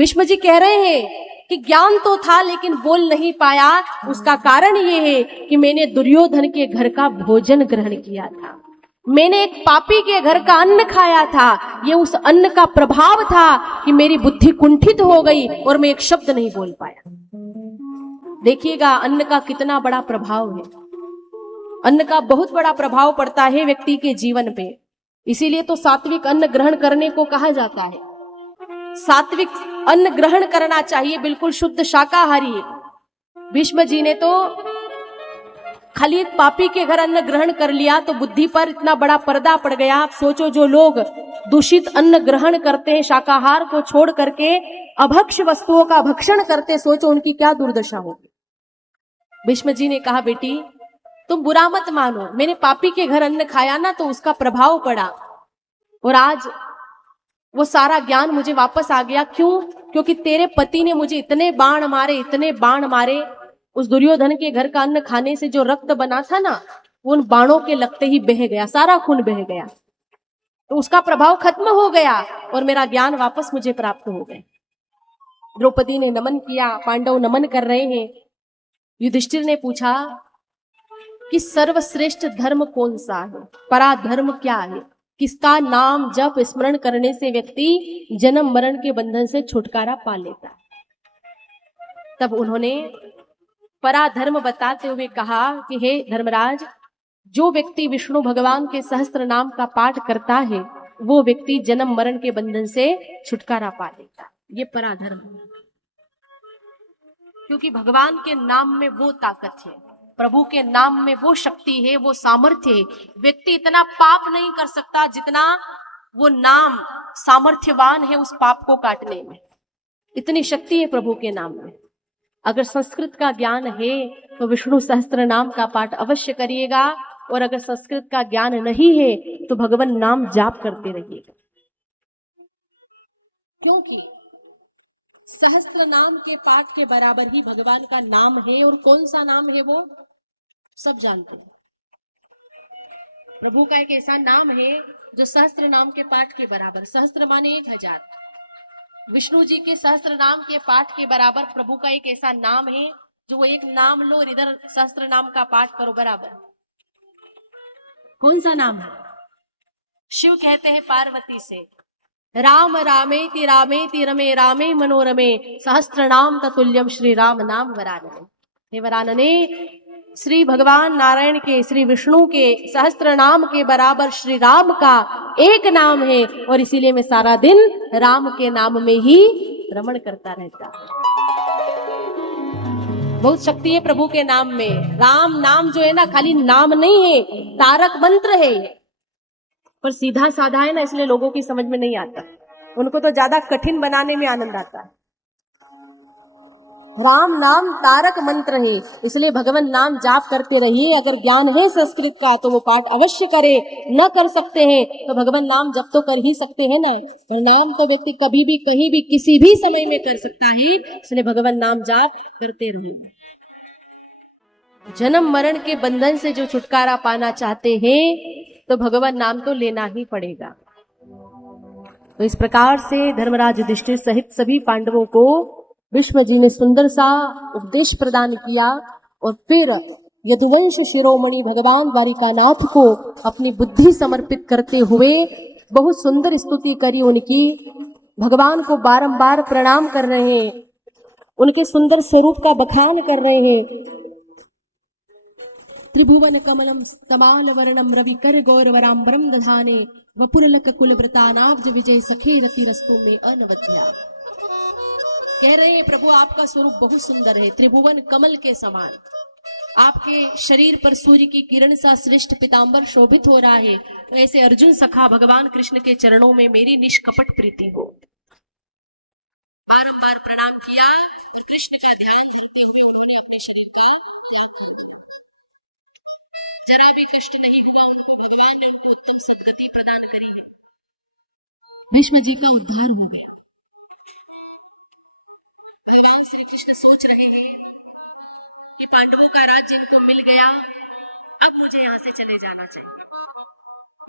भीष्म जी कह रहे हैं कि ज्ञान तो था लेकिन बोल नहीं पाया। उसका कारण ये है कि मैंने दुर्योधन के घर का भोजन ग्रहण किया था, मैंने एक पापी के घर का अन्न खाया था। ये उस अन्न का प्रभाव था कि मेरी बुद्धि कुंठित हो गई और मैं एक शब्द नहीं बोल पाया। देखिएगा अन्न का कितना बड़ा प्रभाव है। अन्न का बहुत बड़ा प्रभाव पड़ता है व्यक्ति के जीवन पे। इसीलिए तो सात्विक अन्न ग्रहण करने को कहा जाता है। सात्विक अन्न ग्रहण करना चाहिए, बिल्कुल शुद्ध शाकाहारी। भीष्म जी ने तो खाली एक पापी के घर अन्न ग्रहण कर लिया तो बुद्धि पर इतना बड़ा पर्दा पड़ गया। आप सोचो, जो लोग दूषित अन्न ग्रहण करते हैं, शाकाहार को छोड़ करके अभक्ष्य वस्तुओं का भक्षण करते, सोचो उनकी क्या दुर्दशा होगी। भीष्म जी ने कहा, बेटी तुम बुरा मत मानो, मैंने पापी के घर अन्न खाया ना तो उसका प्रभाव पड़ा और आज वो सारा ज्ञान मुझे वापस आ गया। क्यों? क्योंकि तेरे पति ने मुझे इतने बाण मारे, इतने बाण मारे। उस दुर्योधन के घर का अन्न खाने से जो रक्त बना था ना, वो उन बाणों के लगते ही बह गया, सारा खून बह गया। तो उसका प्रभाव खत्म हो गया और मेरा ज्ञान वापस मुझे प्राप्त हो गया। द्रौपदी ने नमन किया, पांडव नमन कर रहे हैं। युधिष्ठिर ने पूछा कि सर्वश्रेष्ठ धर्म कौन सा है, पराधर्म क्या है, किसका नाम जप स्मरण करने से व्यक्ति जन्म मरण के बंधन से छुटकारा पा लेता है। तब उन्होंने पराधर्म बताते हुए कहा कि हे धर्मराज, जो व्यक्ति विष्णु भगवान के सहस्त्र नाम का पाठ करता है वो व्यक्ति जन्म मरण के बंधन से छुटकारा पा लेता है। ये पराधर्म है, क्योंकि भगवान के नाम में वो ताकत है, प्रभु के नाम में वो शक्ति है, वो सामर्थ्य है। व्यक्ति इतना पाप नहीं कर सकता जितना वो नाम सामर्थ्यवान है उस पाप को काटने में। इतनी शक्ति है प्रभु के नाम में। अगर संस्कृत का ज्ञान है तो विष्णु सहस्त्र नाम का पाठ अवश्य करिएगा, और अगर संस्कृत का ज्ञान नहीं है तो भगवान नाम जाप करते रहिएगा, क्योंकि सहस्त्र नाम के पाठ के बराबर ही भगवान का नाम है। और कौन सा नाम है वो सब जानते हैं। प्रभु का एक ऐसा नाम है जो सहस्त्र नाम के पाठ के बराबर, सहस्त्र माने 1000, विष्णु जी के सहस्त्र नाम के पाठ के बराबर प्रभु का एक ऐसा नाम है जो वो एक नाम लो और इधर सहस्त्र नाम का पाठ करो बराबर। कौन सा नाम है? शिव कहते हैं पार्वती से, राम रामेति रामेति रमे रामे मनोरमे सहस्त्र नाम ततुल्यम श्री राम नाम वरानने। हे वरानने, श्री भगवान नारायण के, श्री विष्णु के सहस्त्र नाम के बराबर श्री राम का एक नाम है, और इसीलिए मैं सारा दिन राम के नाम में ही रमण करता रहता हूं। बहुत शक्ति है प्रभु के नाम में। राम नाम जो है ना, खाली नाम नहीं है, तारक मंत्र है, पर सीधा साधा है ना, इसलिए लोगों की समझ में नहीं आता। उनको तो ज्यादा कठिन बनाने में आनंद आता है। राम नाम तारक मंत्र है, इसलिए भगवान नाम जाप करते रहिए। अगर ज्ञान है संस्कृत का तो वो पाठ अवश्य करे, न कर सकते हैं तो भगवान नाम जप तो कर ही सकते हैं ना। नाम तो व्यक्ति कभी भी कहीं भी किसी भी समय में कर सकता है, इसलिए भगवान नाम जाप करते रहिए। जन्म मरण के बंधन से जो छुटकारा पाना चाहते हैं तो भगवान नाम तो लेना ही पड़ेगा। तो इस प्रकार से धर्मराज युधिष्ठिर सहित सभी पांडवों को भीष्म जी ने सुंदर सा उपदेश प्रदान किया, और फिर यदुवंश शिरोमणि भगवान द्वारिकानाथ को अपनी बुद्धि समर्पित करते हुए बहुत सुंदर स्तुति करी उनकी। भगवान को बारंबार प्रणाम कर रहे हैं, उनके सुंदर स्वरूप का बखान कर रहे हैं। त्रिभुवन कमलम तमाल वर्णम रविकर गौरवराम्बरम दधाने वपुरलक कुलव्रतानाब्ज विजय सखे रति रस्तों में अनवद्या। कह रहे हैं प्रभु आपका स्वरूप बहुत सुंदर है, त्रिभुवन कमल के समान। आपके शरीर पर सूर्य की किरण सा श्रेष्ठ पीतांबर शोभित हो रहा है। तो ऐसे अर्जुन सखा भगवान कृष्ण के चरणों में मेरी निष्कपट प्रीति हो। बारंबार प्रणाम किया, तो कृष्ण का ध्यान करते हुए उन्होंने अपने शरीर का जरा भी कष्ट नहीं हुआ। उनको भगवान ने उत्तम संतति प्रदान करी है। भीष्म जी का उद्धार हो गया। भगवान श्री कृष्ण सोच रहे हैं कि पांडवों का राज्य इनको मिल गया, अब मुझे यहाँ से चले जाना चाहिए।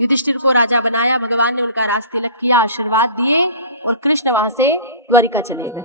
युधिष्ठिर को राजा बनाया, भगवान ने उनका राज तिलक किया, आशीर्वाद दिए और कृष्ण वहां से द्वारिका चले गए।